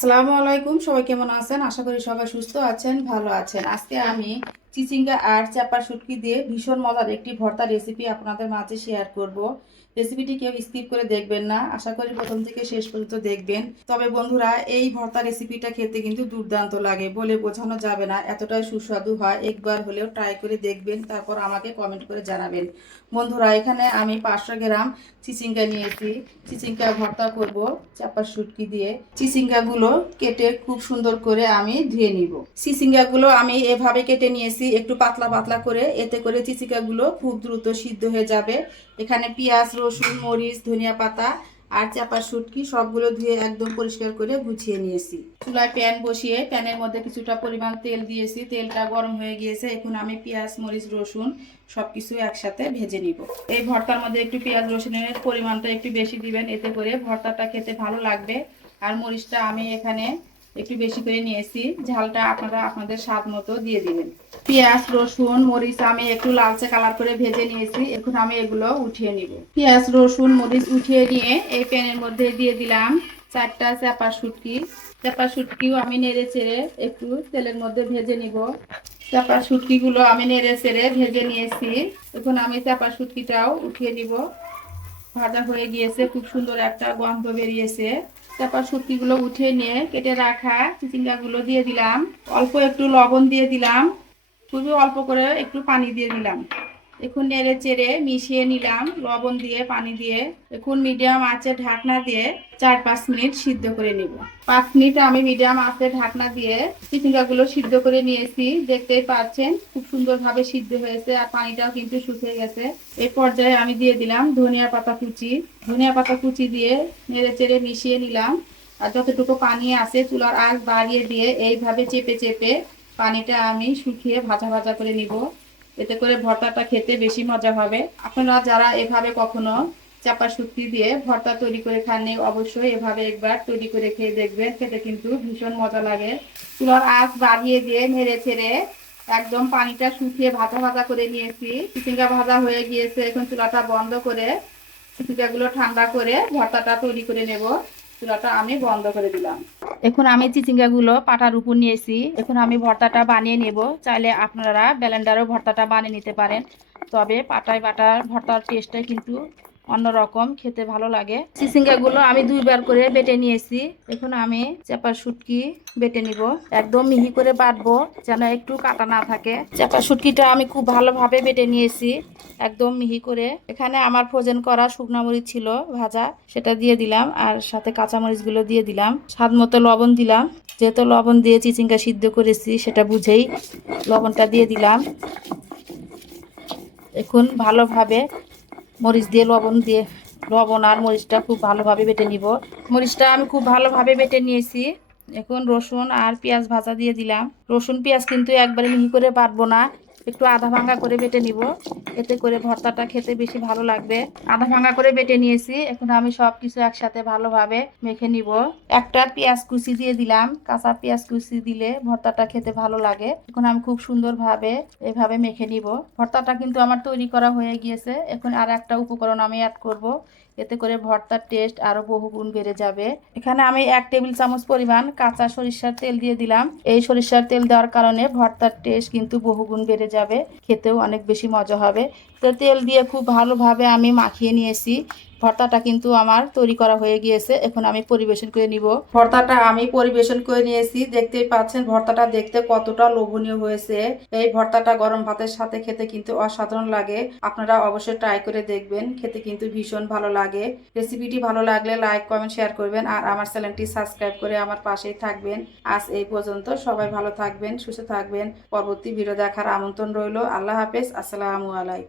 আসসালামু আলাইকুম, সবাই কেমন আছেন? আশা করি সবাই সুস্থ আছেন, ভালো আছেন। আজকে আমি চিচিঙ্গা আর চাপা শুটকি দিয়ে ভীষণ মজার একটি ভর্তা রেসিপি আপনাদের মাঝে শেয়ার করব। রেসিপিটি কেউ স্কিপ করে দেখবেন না, আশা করি প্রথম থেকে শেষ পর্যন্ত দেখবেন। তবে বন্ধুরা, এই ভর্তা রেসিপিটা খেতে কিন্তু দুর্দান্ত লাগে, বলে বোঝানো যাবে না, এতটাই সুস্বাদু হয়। একবার হলেও ট্রাই করে দেখবেন, তারপর আমাকে কমেন্ট করে জানাবেন। বন্ধুরা, এখানে আমি 500 গ্রাম চিচিঙ্গা নিয়েছি। চিচিঙ্গা ভর্তা করব চাপা শুটকি দিয়ে। চিচিঙ্গাগুলো কেটে খুব সুন্দর করে আমি ধুয়ে নিব। চিচিঙ্গাগুলো আমি এভাবে কেটে নিয়েছি, একটু পাতলা পাতলা করে, এতে করে চিচিঙ্গাগুলো খুব দ্রুত সিদ্ধ হয়ে যাবে। এখানে পেঁয়াজ, রসুন, মরিচ, ধনিয়া পাতা আর চাপা শুটকি সবগুলো ধুয়ে একদম পরিষ্কার করে গুছিয়ে নিয়েছি। চুলায় প্যান বসিয়ে প্যানের মধ্যে কিছুটা পরিমাণ তেল দিয়েছি। তেলটা গরম হয়ে গিয়েছে, এখন আমি পেঁয়াজ, মরিচ, রসুন সবকিছু একসাথে ভেজে নিব। এই ভর্তার মধ্যে একটু পেঁয়াজ রসুনের পরিমাণটা একটু বেশি দিবেন, এতে করে ভর্তাটা খেতে ভালো লাগবে। আর মরিচটা আমি এখানে একটু বেশি করে নিয়েছি, ঝালটা আপনারা আপনাদের স্বাদ মতো দিয়ে দিবেন। পেঁয়াজ, রসুন, মরিচ আমি একটু লালচে কালার করে ভেজে নিয়েছি, এখন আমি এগুলো উঠিয়ে নিব। পেঁয়াজ, রসুন, মরিচ উঠিয়ে নিয়ে এই প্যানের মধ্যে দিয়ে দিলাম 4টা চাপা শুটকি। চাপা শুটকিও আমি নেড়ে চেড়ে একটু তেলের মধ্যে ভেজে নিব। চাপা শুটকিগুলো আমি নেড়ে চেড়ে ভেজে নিয়েছি, এখন আমি চাপা শুটকিটাও উঠিয়ে নিব। ভাজা হয়ে গিয়েছে, খুব সুন্দর একটা গন্ধ বেরিয়েছে। তারপর শুটকিগুলো উঠিয়ে নিয়ে কেটে রাখা চিচিঙ্গাগুলো দিয়ে দিলাম। অল্প একটু লবণ দিয়ে দিলাম, খুবই অল্প করে একটু পানি দিয়ে দিলাম। এখন নেড়ে চেড়ে মিশিয়ে নিলাম লবণ দিয়ে, পানি দিয়ে। এখন মিডিয়াম আঁচে ঢাকনা দিয়ে 4-5 মিনিট সিদ্ধ করে নিব। 5 মিনিট আমি মিডিয়াম আঁচে ঢাকনা দিয়ে চিচিঙ্গাগুলো সিদ্ধ করে নিয়েছি। দেখতেই পাচ্ছেন খুব সুন্দরভাবে সিদ্ধ হয়েছে আর পানিটাও কিন্তু শুকিয়ে গেছে। এই পর্যায়ে আমি দিয়ে দিলাম ধনিয়া পাতা কুচি। ধনিয়া পাতা কুচি দিয়ে নেড়ে চেড়ে মিশিয়ে নিলাম। আর যতটুকু পানি আছে চুলার আঁচ বাড়িয়ে দিয়ে এইভাবে চেপে চেপে পানিটা আমি শুকিয়ে ভাজা ভাজা করে নিব। এতে করে ভর্তাটা খেতে বেশি মজা হবে। আপনারা যারা এভাবে কখনো চাপা শুটকি দিয়ে ভর্তা তৈরি করে খাননি, অবশ্যই এভাবে একবার তৈরি করে খেয়ে দেখবেন, খেতে কিন্তু ভীষণ মজা লাগে। চুলার আঁচ বাড়িয়ে দিয়ে নেড়ে ছেড়ে একদম পানিটা শুকিয়ে ভাজা ভাজা করে নিয়েছি। চিচিঙ্গা ভাজা হয়ে গিয়েছে, এখন চুলাটা বন্ধ করে চিচিঙ্গাগুলো ঠান্ডা করে ভর্তাটা তৈরি করে নেব। চুলাটা আমি বন্ধ করে দিলাম। এখন আমি চিচিঙ্গাগুলো পাটার উপর নিয়েছি, এখন আমি ভর্তাটা বানিয়ে নেব। চাইলে আপনারা ব্লেন্ডারেও ভর্তাটা বানিয়ে নিতে পারেন, তবে পাটায় বাটার ভর্তার টেস্টটা কিন্তু অন্যরকম, খেতে ভালো লাগে। চিচিঙ্গাগুলো আমি 2বার করে বেটে নিয়েছি, এখন আমি চাপা শুটকি বেটে নিব। একদম মিহি করে বাটবো, যেন একটু কাটা না থাকে। চাপা শুটকিটা আমি খুব ভালোভাবে বেটে নিয়েছি, একদম মিহি করে। এখানে আমার ফ্রোজেন করা শুকনা মরিচ ছিল ভাজা, সেটা দিয়ে দিলাম, আর সাথে কাঁচা মরিচগুলো দিয়ে দিলাম। স্বাদ মতো লবণ দিলাম, যেহেতু লবণ দিয়ে চিচিঙ্গা সিদ্ধ করেছি সেটা বুঝেই লবণটা দিয়ে দিলাম। এখন ভালোভাবে মরিচ দিয়ে লবণ আর মরিচটা খুব ভালোভাবে বেটে নিব। মরিচটা আমি খুব ভালোভাবে বেটে নিয়েছি। এখন রসুন আর পেঁয়াজ ভাজা দিয়ে দিলাম। রসুন পেঁয়াজ কিন্তু একবারে মিহি করে বাটবো না, একটু আধা ভাঙা করে বেটে নিব, এতে করে ভর্তাটা খেতে বেশি ভালো লাগবে। আধা ভাঙা করে বেটে নিয়েছি, এখন আমি সব কিছু একসাথে ভালোভাবে মেখে নিব। একটা পেঁয়াজ কুচি দিয়ে দিলাম, কাঁচা পেঁয়াজ কুচি দিলে ভর্তাটা খেতে ভালো লাগে। এখন আমি খুব সুন্দরভাবে এভাবে মেখে নিব। ভর্তাটা কিন্তু আমার তৈরি করা হয়ে গিয়েছে। এখন আর একটা উপকরণ আমি অ্যাড করব, এতে করে ভর্তার টেস্ট আরো বহুগুণ বেড়ে যাবে। এখানে আমি 1 টেবিল চামচ পরিমাণ কাঁচা সরিষার তেল দিয়ে দিলাম। এই সরিষার তেল দেওয়ার কারণে ভর্তার টেস্ট কিন্তু বহুগুণ বেড়ে যাবে, খেতেও অনেক বেশি মজা হবে। তো তেল দিয়ে খুব ভালোভাবে আমি মাখিয়ে নিয়েছি। ভর্তাটা কিন্তু আমার তৈরি করা হয়ে গিয়েছে, এখন আমি পরিবেশন করে নিব। ভর্তাটা আমি পরিবেশন করে নিয়েছি, দেখতেই পাচ্ছেন ভর্তাটা দেখতে কতটা লোভনীয় হয়েছে। এই ভর্তাটা গরম ভাতের সাথে খেতে কিন্তু অসাধারণ লাগে। আপনারা অবশ্যই ট্রাই করে দেখবেন, খেতে কিন্তু ভীষণ ভালো লাগে। রেসিপিটি ভালো লাগলে লাইক, কমেন্ট, শেয়ার করবেন আর আমার চ্যানেলটি সাবস্ক্রাইব করে আমার পাশেই থাকবেন। আজ এই পর্যন্ত, সবাই ভালো থাকবেন, সুস্থ থাকবেন। পরবর্তী ভিডিও দেখার আমন্ত্রণ রইল। আল্লাহ হাফেজ, আসসালামু আলাইকুম।